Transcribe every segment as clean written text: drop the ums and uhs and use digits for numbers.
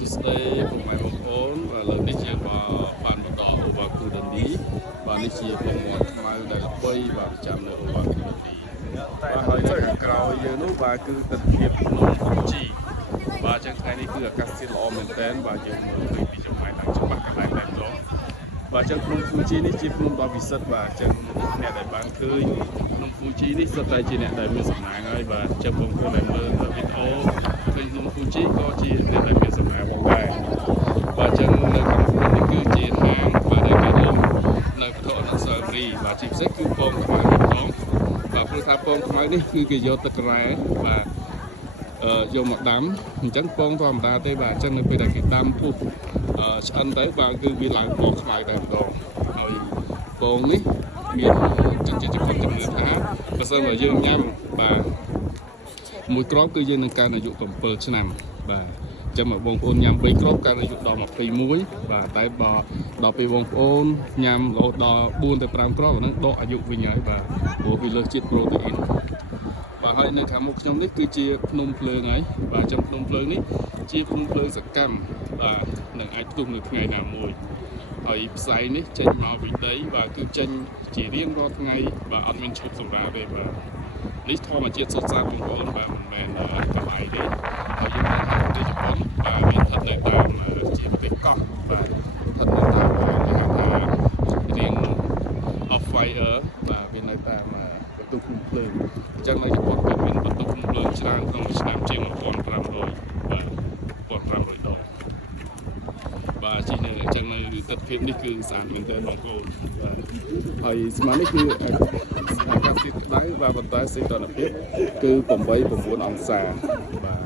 សុស្ដីពុកម៉ែបងប្អូនលើកនេះជាបានបន្តអូបាគូដនីបាទនេះជាពងមាន់ខ្មៅដែលល្បីបាទប្រចាំនៅអូបាគូដនីបាទហើយនៅខាងក្រោយយើងនោះបាទគឺទិដ្ឋភាពភ្នំហ្វូជីបាទអញ្ចឹងថ្ងៃនេះគឺអាកាសធាតុល្អមែនទែនបាទយើងមើលឃើញពីចម្ងាយឡើងច្បាស់កន្លែងតែម្ដងបាទអញ្ចឹងភ្នំហ្វូជីនេះជាភ្នំដ៏ពិសិដ្ឋបាទអញ្ចឹងអ្នកដែលបានឃើញភ្នំហ្វូជីនេះសុទ្ធតែជាអ្នកដែលមានសំណាងហើយបាទអញ្ចឹងបងប្អូនដែលមើលវីដេអូឃើញភ្នំហ្វូជីក៏ជាអ្នកដែលមានសំណាងផងដែរបាទអញ្ចឹងនៅខាងមុខនេះគឺជាហាងបាទដែលគេលក់នៅវត្ថុអនុស្សាវរីយ៍បាទជាពិសេសគឺពងខ្មៅម្ដងបាទព្រោះថាពងខ្មៅនេះគឺគេយកទឹកក្រែបាទយកមកដាំអញ្ចឹងពងធម្មតាទេបាទអញ្ចឹងនៅពេលដែលគេដាំពុះឆ្អិនទៅបាទគឺវាឡើងពងខ្មៅតែម្ដងហើយពងនេះមានជាคนជំនឿថាបើសិនបើយើងញ៉ាំបាទមួយគ្រាប់គឺយើងនឹងកើនអាយុ7ឆ្នាំបាទអញ្ចឹងមកបងប្អូនញ៉ាំ3គ្រាប់កើនអាយុដល់21បាទតែបើដល់ពេលបងប្អូនញ៉ាំរហូតដល់4ទៅ5គ្រាប់អាហ្នឹងដកអាយុវិញហើយបាទព្រោះវាលើសជាតិប្រូតេអ៊ីនបាទហើយនៅខាងមុខខ្ញុំនេះគឺជាភ្នំភ្លើងហើយបាទចំភ្នំភ្លើងនេះជាភ្នំភ្លើងសកម្មបាទនឹងអាចផ្ទុះនៅថ្ងៃណាមួយហើយផ្សៃនេះចេញមកពីដីបាទគឺចេញជារៀងរាល់ថ្ងៃបាទអត់មានឈប់សម្រាកទេបាទនេះធម្មជាតិសុទ្ធសាធបងប្អូនបាទមិនមែនកន្លែងទេហើយយើងបានថាប្រទេសជប៉ុនបាទវាស្ថិតនៅតាមជាប្រទេសកោះបាទស្ថិតនៅតាមគេហៅថារៀង of fire បាទវានៅតាមបន្ទប់ភ្នំភ្លើងអញ្ចឹងនៅជប៉ុនក៏មានបន្ទប់ភ្នំភ្លើងច្រើនក្នុងមួយឆ្នាំជាង1500បាទ1500ដងបាទជាអញ្ចឹងនៅទិដ្ឋភាពនេះគឺស្អាតមែនទែនបងប្អូនបាទហើយស្មាននេះគឺអាកាសធាតុក្តៅបាទប៉ុន្តែសីតុណ្ហភាពគឺ8 9អង្សាបាទ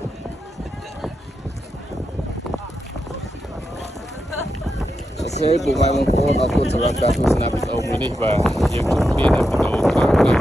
អូខេពុកម៉ែបងប្អូនអរគុណសម្រាប់ការទស្សនាវីដេអូមួយនេះបាទយើងជួបគ្នានៅវីដេអូក្រោយ